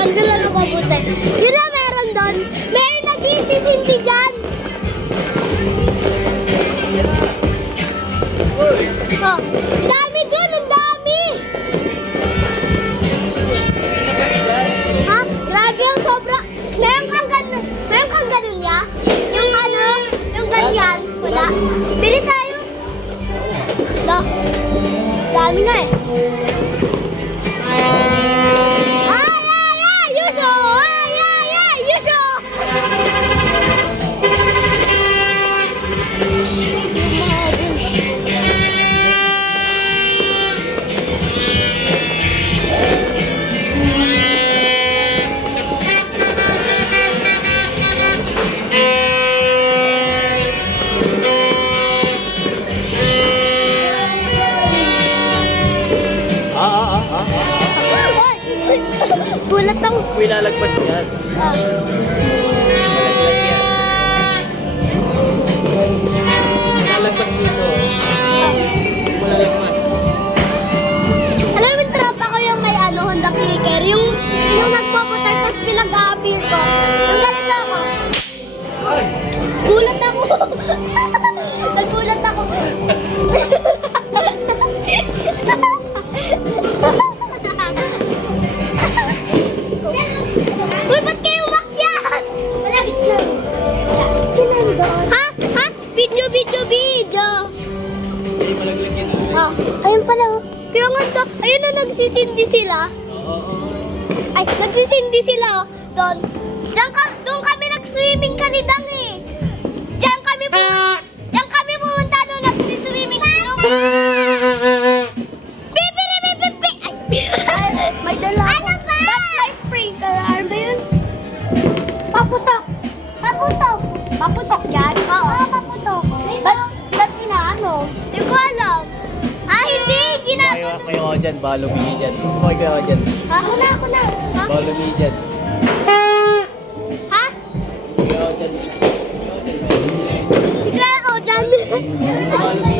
Doon ko lang napapunta. Yun lang meron doon. Meron nag-iisisindi dyan. Oh, dami doon, ang dami. Ha? Grabe ang sobra. Meron kang ganun ya? Yung ano? Yung ganyan? Wala. Bili tayo. Dami na eh. Yuso! Yuso! Bulat ako. Ilalagpas niyan. Ilalagpas dito. Malalagpas. Alam mo, tropa ko yung may ano, Honda Clicker. Yung nagpaputar tapos pinag-a-appear ko. Yung ganito ako. Gulat ako. Nagulat ako. Uy, ba't kayo umakyat? Malags lang. Ha? Ha? Video. Hindi malaglag yan. Oh, ayun pala oh. Kaya nga to, ayun na nagsisindi sila. Ay, nagsisindi sila oh. Doon. Doon kami nag-swimming kalidang eh. Diyan kami pumunta doon nagsiswimming. Pipi! Ay, may dala ako. Ano ba? May sprinkler. Ano ba yun? Paputok yan? Oo, paputok. Ba't inaano? Hindi ko alam. Hindi. Ginagawa. Kayo ako dyan. Baka lumili dyan. Kayo ako dyan. Ako na. Ha? Baka lumili dyan. Ha? Kayo ako dyan. Sige ako dyan. Baka lumili